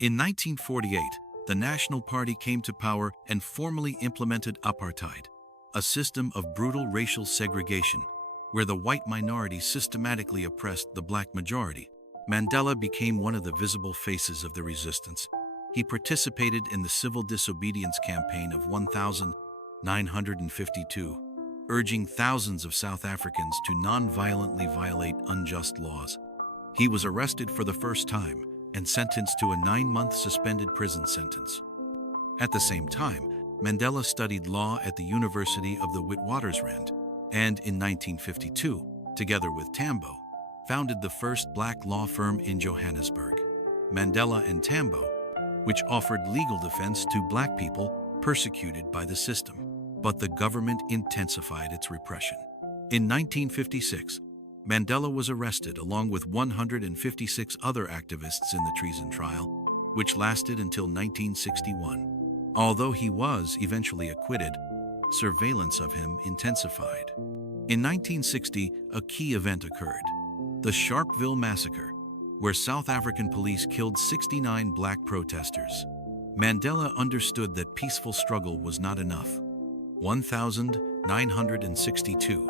In 1948, the National Party came to power and formally implemented apartheid, a system of brutal racial segregation where the white minority systematically oppressed the black majority. Mandela became one of the visible faces of the resistance. He participated in the civil disobedience campaign of 1952, urging thousands of South Africans to non-violently violate unjust laws. He was arrested for the first time and sentenced to a 9-month suspended prison sentence. At the same time, Mandela studied law at the University of the Witwatersrand and, in 1952, together with Tambo, founded the first black law firm in Johannesburg, Mandela and Tambo, which offered legal defense to black people persecuted by the system. But the government intensified its repression. In 1956, Mandela was arrested along with 156 other activists in the treason trial, which lasted until 1961. Although he was eventually acquitted, surveillance of him intensified. In 1960, a key event occurred: the Sharpeville Massacre, where South African police killed 69 black protesters. Mandela understood that peaceful struggle was not enough. 1962.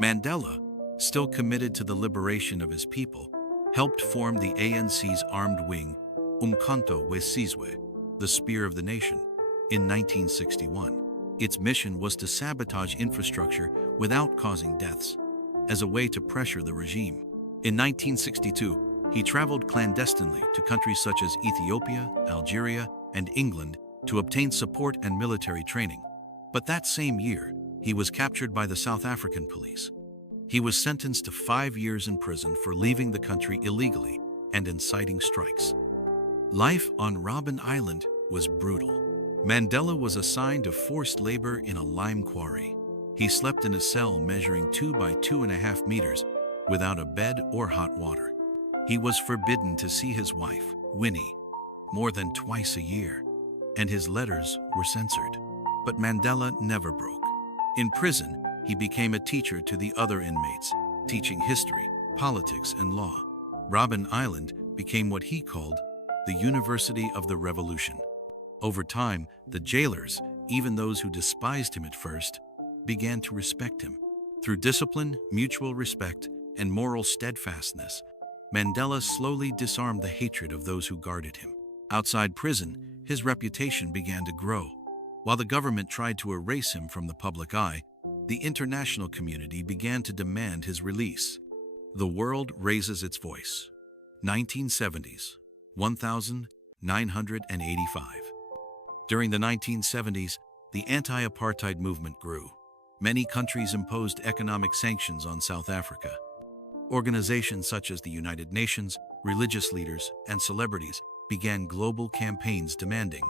Mandela, still committed to the liberation of his people, helped form the ANC's armed wing, Umkhonto weSizwe, the Spear of the Nation, in 1961. Its mission was to sabotage infrastructure without causing deaths, as a way to pressure the regime. In 1962, he traveled clandestinely to countries such as Ethiopia, Algeria, and England to obtain support and military training. But that same year, he was captured by the South African police. He was sentenced to 5 years in prison for leaving the country illegally and inciting strikes. Life on Robben Island was brutal. Mandela was assigned to forced labor in a lime quarry. He slept in a cell measuring 2 by 2.5 meters without a bed or hot water. He was forbidden to see his wife, Winnie, more than twice a year, and his letters were censored. But Mandela never broke. In prison, he became a teacher to the other inmates, teaching history, politics, and law. Robben Island became what he called the University of the Revolution. Over time, the jailers, even those who despised him at first, began to respect him. Through discipline, mutual respect, and moral steadfastness, Mandela slowly disarmed the hatred of those who guarded him. Outside prison, his reputation began to grow. While the government tried to erase him from the public eye, the international community began to demand his release. The world raises its voice. 1970s, 1985. During the 1970s, the anti-apartheid movement grew. Many countries imposed economic sanctions on South Africa. Organizations such as the United Nations, religious leaders, and celebrities began global campaigns demanding.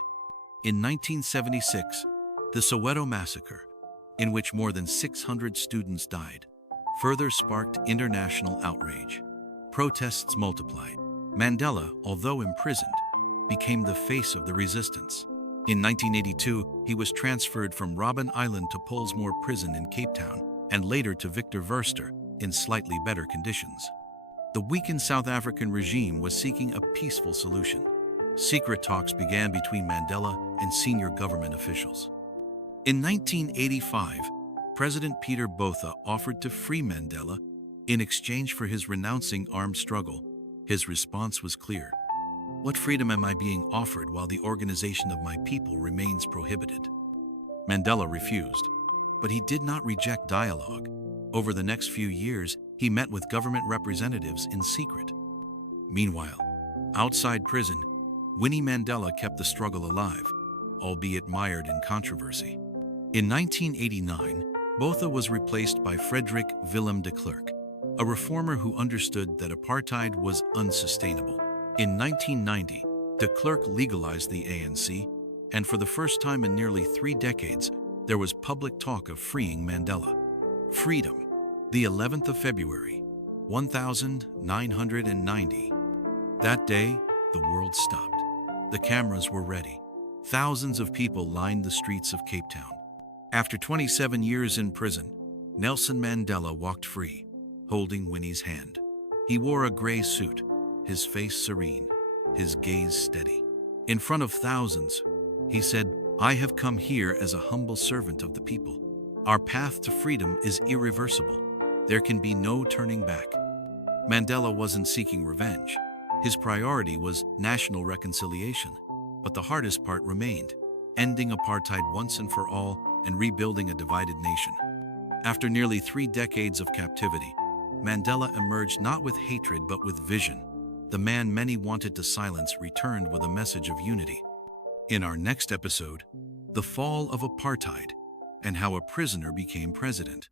In 1976, the Soweto Massacre, in which more than 600 students died, further sparked international outrage. Protests multiplied. Mandela, although imprisoned, became the face of the resistance. In 1982, he was transferred from Robben Island to Pollsmoor Prison in Cape Town, and later to Victor Verster, in slightly better conditions. The weakened South African regime was seeking a peaceful solution. Secret talks began between Mandela and senior government officials. In 1985, President Peter Botha offered to free Mandela in exchange for his renouncing armed struggle. His response was clear: "What freedom am I being offered while the organization of my people remains prohibited?" Mandela refused, but he did not reject dialogue. Over the next few years, he met with government representatives in secret. Meanwhile, outside prison, Winnie Mandela kept the struggle alive, albeit mired in controversy. In 1989, Botha was replaced by Frederick Willem de Klerk, a reformer who understood that apartheid was unsustainable. In 1990, de Klerk legalized the ANC, and for the first time in nearly 3 decades, there was public talk of freeing Mandela. Freedom. The 11th of February, 1990. That day, the world stopped. The cameras were ready. Thousands of people lined the streets of Cape Town. After 27 years in prison, Nelson Mandela walked free, holding Winnie's hand. He wore a gray suit, his face serene, his gaze steady. In front of thousands, he said, "I have come here as a humble servant of the people. Our path to freedom is irreversible. There can be no turning back." Mandela wasn't seeking revenge. His priority was national reconciliation. But the hardest part remained: ending apartheid once and for all and rebuilding a divided nation. After nearly 3 decades of captivity, Mandela emerged not with hatred but with vision. The man many wanted to silence returned with a message of unity. In our next episode, the fall of apartheid and how a prisoner became president.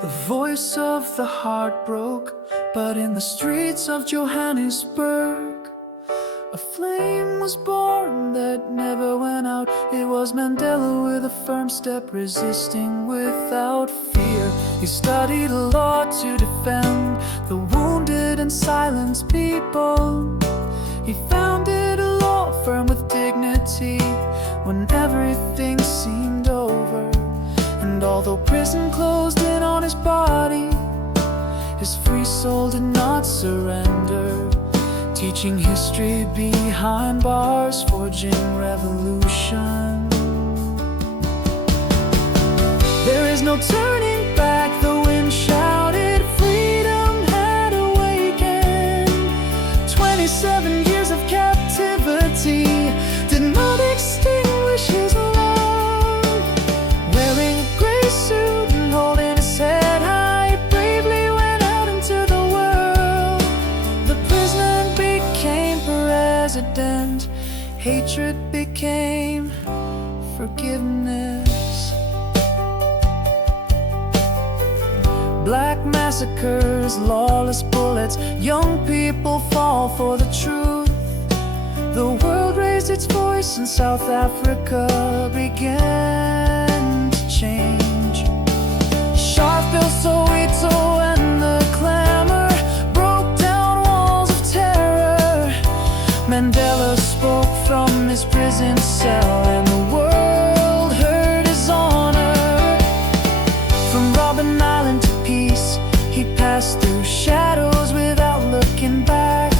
The voice of the heart broke, but in the streets of Johannesburg, a flame was born that never went out. It was Mandela with a firm step, resisting without fear. He studied law to defend the wounded and silenced people. He founded a law firm with dignity when everything seemed over. And although prison closed in on his body, his free soul did not surrender, teaching history behind bars, forging revolution. There is no turning back, the wind shouted, freedom had awakened. 27 years of captivity did not extinguish his love. Wearing a gray suit and holding his head high, he bravely went out into the world. The prisoner became president. Hatred became forgiveness. Black massacres, lawless bullets, young people fall for the truth. The world raised its voice and South Africa began to change. Sharpeville, Soweto, and the clamor broke down walls of terror. Mandela spoke from his prison cell, and the world heard his honor. From Robben Island to peace, he passed through shadows without looking back.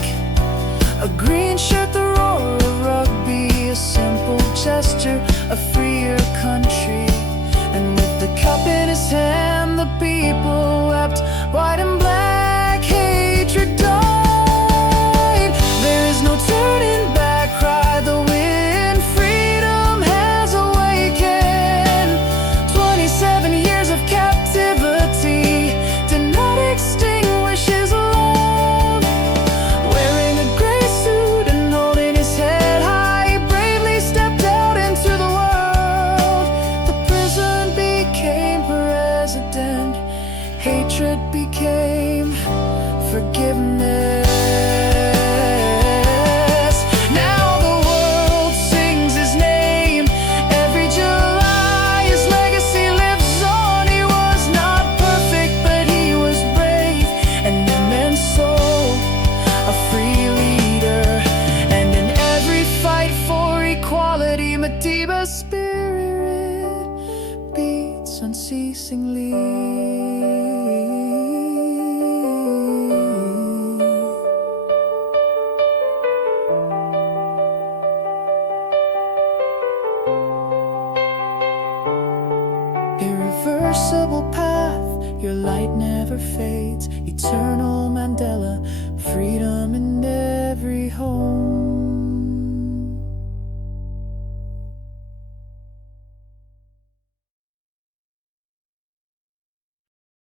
A green shirt, the roar of rugby, a simple gesture, a freer country. And with the cup in his hand, the people wept. White and black, hatred died. There is no turning back, cried the wind. Freedom has awakened. 27 years of captivity did not extinguish his love. Wearing a gray suit and holding his head high, he bravely stepped out into the world. The prison became president. Hatred became forgiveness.